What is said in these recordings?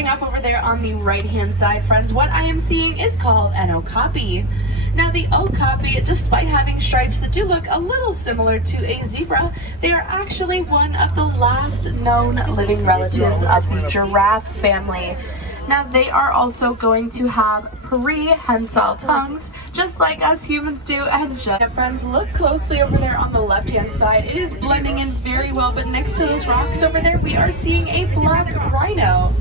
starting off over there on the right-hand side, friends, what I am seeing is called an okapi. Now, the okapi, despite having stripes that do look a little similar to a zebra, they are actually one of the last known living relatives of the giraffe family. Now, they are also going to have prehensile tongues, just like us humans do, and friends, look closely over there on the left-hand side. It is blending in very well, but next to those rocks over there, we are seeing a black rhino.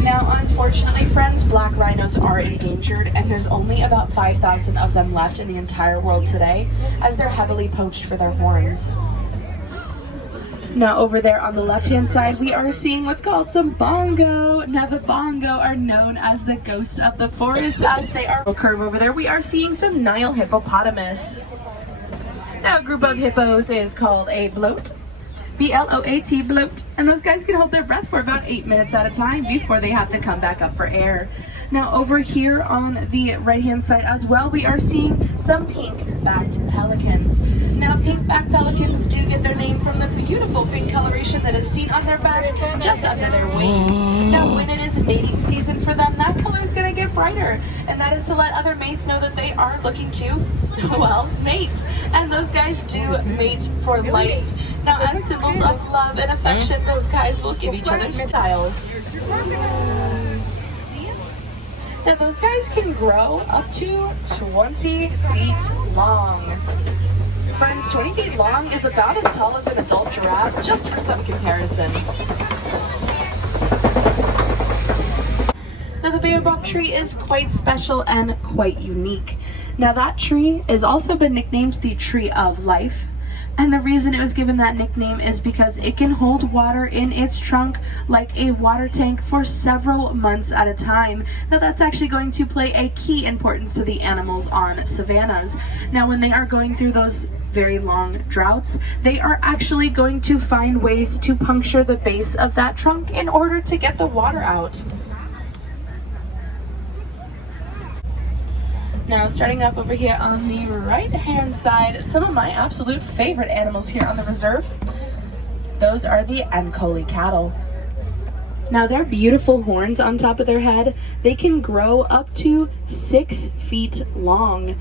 Now, unfortunately, friends, black rhinos are endangered, and there's only about 5,000 of them left in the entire world today, as they're heavily poached for their horns. Now, over there on the left-hand side, we are seeing what's called some bongo. Now, the bongo are known as the ghost of the forest, as they are. Curve over there, we are seeing some Nile hippopotamus. Now, a group of hippos is called a bloat. B-L-O-A-T, bloat. And those guys can hold their breath for about 8 minutes at a time before they have to come back up for air. Now, over here on the right-hand side as well, we are seeing some pink-backed pelicans. Now, pink-backed pelicans do get their name from the beautiful pink coloration that is seen on their back, just under their wings. Now, when it is mating season for them, that color is going to get brighter, and that is to let other mates know that they are looking to, well, mate. And those guys do mate for life. Now, as symbols of love and affection, those guys will give each other styles. Now, those guys can grow up to 20 feet long. Friends, 20 feet long is about as tall as an adult giraffe, just for some comparison. Now, the baobab tree is quite special and quite unique. Now, that tree has also been nicknamed the Tree of Life. And the reason it was given that nickname is because it can hold water in its trunk like a water tank for several months at a time. Now, that's actually going to play a key importance to the animals on savannas. Now, when they are going through those very long droughts, they are actually going to find ways to puncture the base of that trunk in order to get the water out. Now, starting up over here on the right-hand side, some of my absolute favorite animals here on the reserve. Those are the Ankoli cattle. Now, their beautiful horns on top of their head, they can grow up to 6 feet long.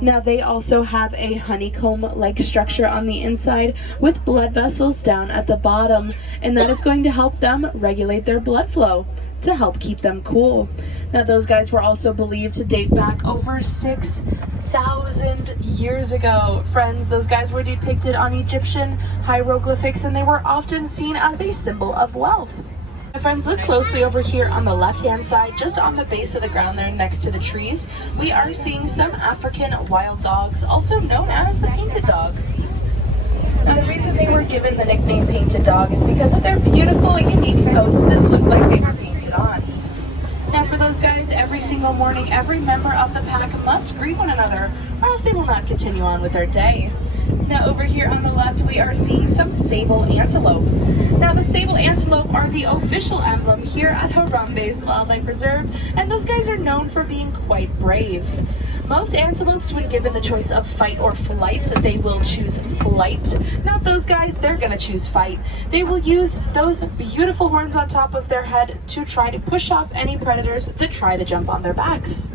Now, they also have a honeycomb-like structure on the inside with blood vessels down at the bottom, and that is going to help them regulate their blood flow to help keep them cool. Now, those guys were also believed to date back over 6,000 years ago. Friends, those guys were depicted on Egyptian hieroglyphics, and they were often seen as a symbol of wealth. My friends, look closely over here on the left-hand side, just on the base of the ground there next to the trees. We are seeing some African wild dogs, also known as the painted dog. Now, the reason they were given the nickname painted dog is because of their beautiful, unique coats that look like they were painted on. Now, for those guys, every single morning, every member of the pack must greet one another, or else they will not continue on with their day. Now, over here on the left, we are seeing some sable antelope. Now, the sable antelope are the official emblem here at Harambe's Wildlife Reserve, and those guys are known for being quite brave. Most antelopes, when given the choice of fight or flight, they will choose flight. Not those guys, they're gonna choose fight. They will use those beautiful horns on top of their head to try to push off any predators that try to jump on their backs.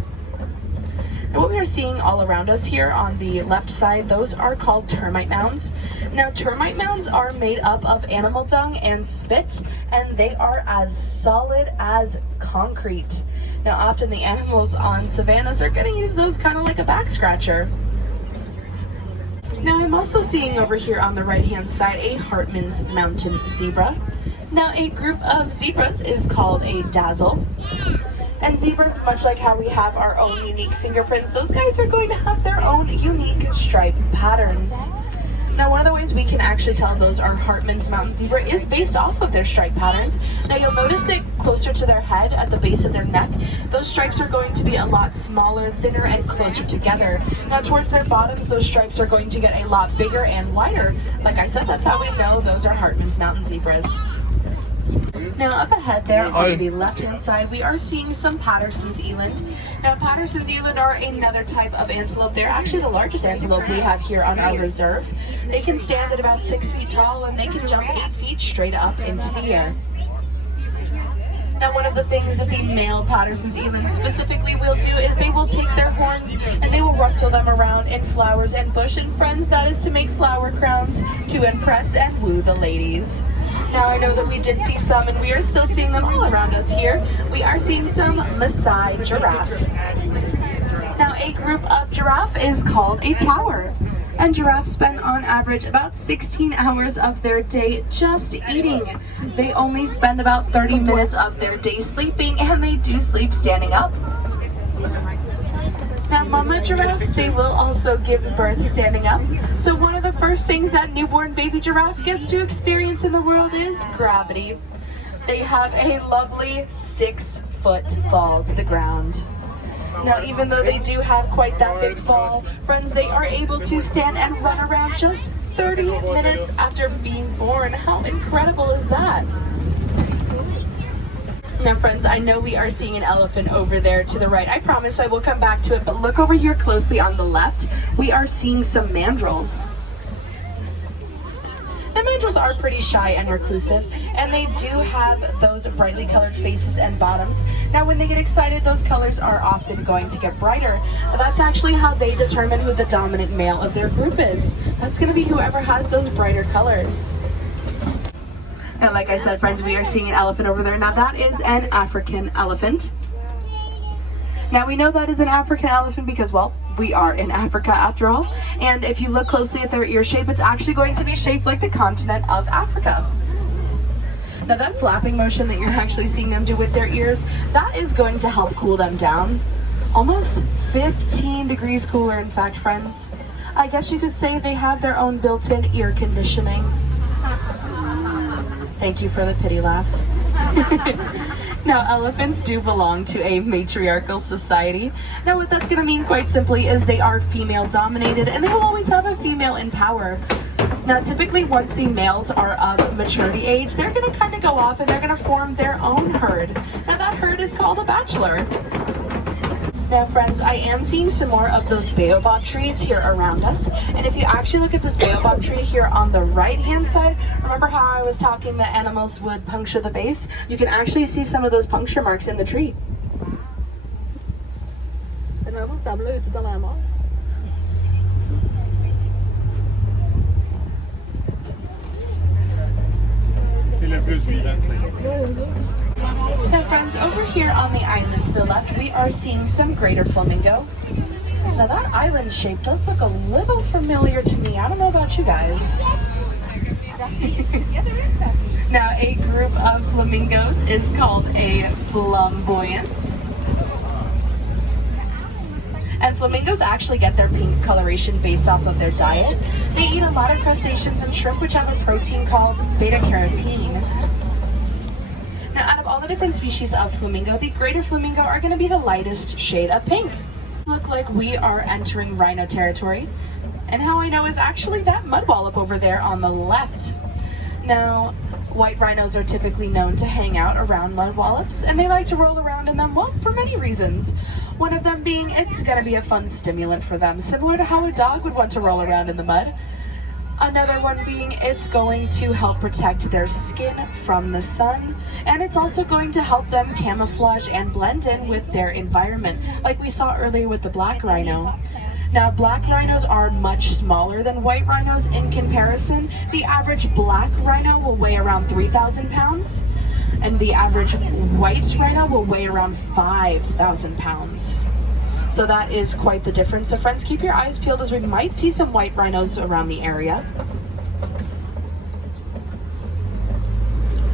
And what we are seeing all around us here on the left side, those are called termite mounds. Now, termite mounds are made up of animal dung and spit, and they are as solid as concrete. Now, often the animals on savannas are going to use those kind of like a back scratcher. Now, I'm also seeing over here on the right-hand side a Hartman's mountain zebra. Now, a group of zebras is called a dazzle. And zebras, much like how we have our own unique fingerprints, those guys are going to have their own unique stripe patterns. Now, one of the ways we can actually tell those are Hartman's mountain zebra is based off of their stripe patterns. Now, you'll notice that closer to their head, at the base of their neck, those stripes are going to be a lot smaller, thinner, and closer together. Now, towards their bottoms, those stripes are going to get a lot bigger and wider. Like I said, that's how we know those are Hartman's mountain zebras. Now, up ahead there on the left-hand side, we are seeing some Patterson's eland. Now, Patterson's eland are another type of antelope. They're actually the largest antelope we have here on our reserve. They can stand at about 6 feet tall, and they can jump 8 feet straight up into the air. Now, one of the things that the male Patterson's elands specifically will do is they will take their horns and they will rustle them around in flowers and bush. And friends, that is to make flower crowns to impress and woo the ladies. Now, I know that we did see some, and we are still seeing them all around us here. We are seeing some Maasai giraffe. Now, a group of giraffe is called a tower. And giraffes spend on average about 16 hours of their day just eating. They only spend about 30 minutes of their day sleeping, and they do sleep standing up. Now, mama giraffes, they will also give birth standing up. So one of the first things that newborn baby giraffe gets to experience in the world is gravity. They have a lovely 6-foot fall to the ground. Now, even though they do have quite that big fall, friends, they are able to stand and run around just 30 minutes after being born. How incredible is that? Now, friends, I know we are seeing an elephant over there to the right. I promise I will come back to it, but look over here closely on the left. We are seeing some mandrills. And mandrills are pretty shy and reclusive, and they do have those brightly colored faces and bottoms. Now, when they get excited, those colors are often going to get brighter. That's actually how they determine who the dominant male of their group is. That's going to be whoever has those brighter colors. Now, like I said, friends, we are seeing an elephant over there. Now, that is an African elephant. Now, we know that is an African elephant because, well, we are in Africa after all. And if you look closely at their ear shape, it's actually going to be shaped like the continent of Africa. Now, that flapping motion that you're actually seeing them do with their ears, that is going to help cool them down. Almost 15 degrees cooler, in fact, friends. I guess you could say they have their own built-in ear conditioning. Thank you for the pity laughs. Now, elephants do belong to a matriarchal society. Now, what that's going to mean quite simply is they are female dominated, and they will always have a female in power. Now, typically once the males are of maturity age, they're going to kind of go off and they're going to form their own herd. Now, that herd is called a bachelor. Now, friends, I am seeing some more of those baobab trees here around us. And if you actually look at this baobab tree here on the right-hand side, remember how I was talking that animals would puncture the base? You can actually see some of those puncture marks in the tree. Now, friends, over here on the island to the left, we are seeing some greater flamingo. Now, that island shape does look a little familiar to me. I don't know about you guys. Now, a group of flamingos is called a flamboyance. And flamingos actually get their pink coloration based off of their diet. They eat a lot of crustaceans and shrimp, which have a protein called beta-carotene. Now, out of all the different species of flamingo, the greater flamingo are going to be the lightest shade of pink. Look like we are entering rhino territory. And how I know is actually that mud wallop over there on the left. Now, white rhinos are typically known to hang out around mud wallops, and they like to roll around in them, well, for many reasons. One of them being it's going to be a fun stimulant for them, similar to how a dog would want to roll around in the mud. Another one being it's going to help protect their skin from the sun, and it's also going to help them camouflage and blend in with their environment, like we saw earlier with the black rhino. Now, black rhinos are much smaller than white rhinos in comparison. The average black rhino will weigh around 3,000 pounds, and the average white rhino will weigh around 5,000 pounds. So that is quite the difference. So friends, keep your eyes peeled as we might see some white rhinos around the area.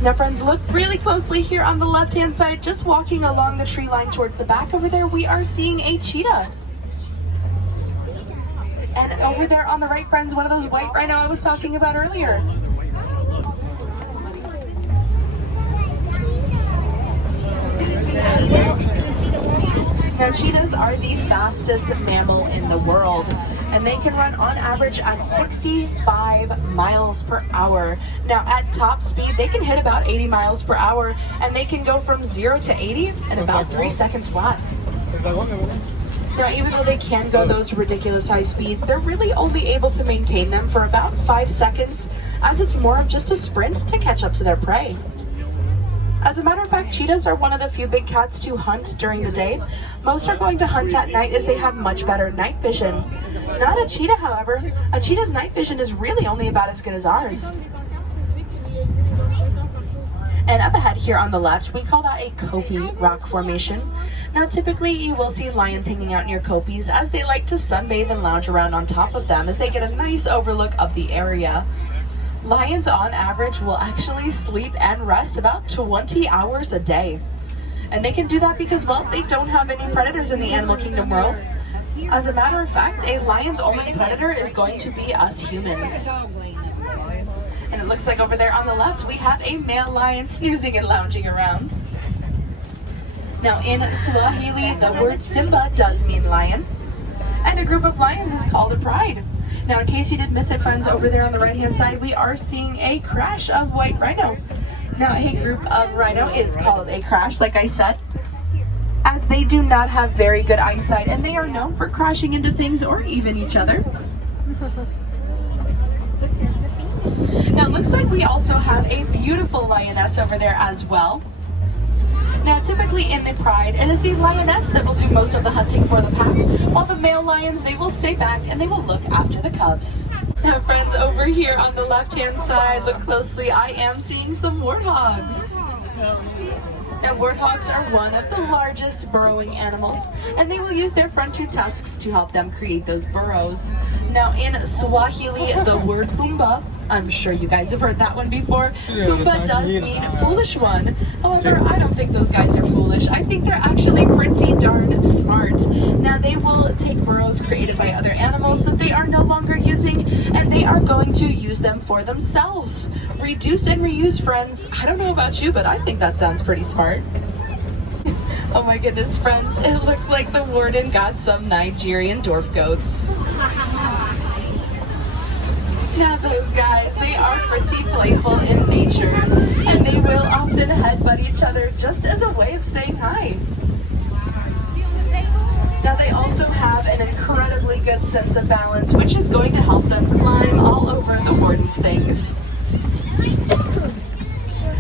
Now, friends, look really closely here on the left-hand side, just walking along the tree line towards the back over there, we are seeing a cheetah. And over there on the right, friends, one of those white rhino I was talking about earlier. Now, cheetahs are the fastest mammal in the world, and they can run on average at 65 miles per hour. Now, at top speed, they can hit about 80 miles per hour, and they can go from 0 to 80 in about 3 seconds flat. Now, even though they can go those ridiculous high speeds, they're really only able to maintain them for about 5 seconds, as it's more of just a sprint to catch up to their prey. As a matter of fact, cheetahs are one of the few big cats to hunt during the day. Most are going to hunt at night as they have much better night vision. Not a cheetah, however. A cheetah's night vision is really only about as good as ours. And up ahead here on the left, we call that a kopie rock formation. Now typically you will see lions hanging out near kopies as they like to sunbathe and lounge around on top of them as they get a nice overlook of the area. Lions on average will actually sleep and rest about 20 hours a day. And they can do that because, well, they don't have any predators in the animal kingdom world. As a matter of fact, a lion's only predator is going to be us humans. And it looks like over there on the left, we have a male lion snoozing and lounging around. Now in Swahili, the word Simba does mean lion. And a group of lions is called a pride. Now in case you did miss it, friends, over there on the right hand side, we are seeing a crash of white rhino. Now a group of rhino is called a crash, like I said, as they do not have very good eyesight and they are known for crashing into things or even each other. Now it looks like we also have a beautiful lioness over there as well. Now typically in the pride, it is the lioness that will do most of the hunting for the pack, while the male lions, they will stay back and they will look after the cubs. Now friends, over here on the left hand side, look closely, I am seeing some warthogs. Now warthogs are one of the largest burrowing animals, and they will use their front two tusks to help them create those burrows. Now in Swahili, the word Pumbaa, I'm sure you guys have heard that one before. Pumbaa does mean foolish one. However, I don't think those guys are foolish. I think they're actually pretty darn smart. Now they will take burrows created by other animals that they are no longer using, and they are going to use them for themselves. Reduce and reuse, friends. I don't know about you, but I think that sounds pretty smart. Oh my goodness, friends, it looks like the warden got some Nigerian dwarf goats. Now those guys, they are pretty playful in nature, and they will often headbutt each other just as a way of saying hi. Now they also have an incredibly good sense of balance, which is going to help them climb all over the warden's things.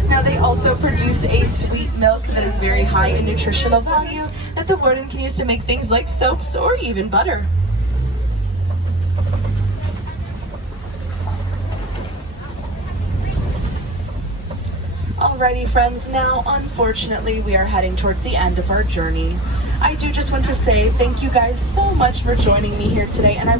Now they also produce a sweet milk that is very high in nutritional value that the warden can use to make things like soaps or even butter. Alrighty friends, now unfortunately we are heading towards the end of our journey. I do just want to say thank you guys so much for joining me here today, and I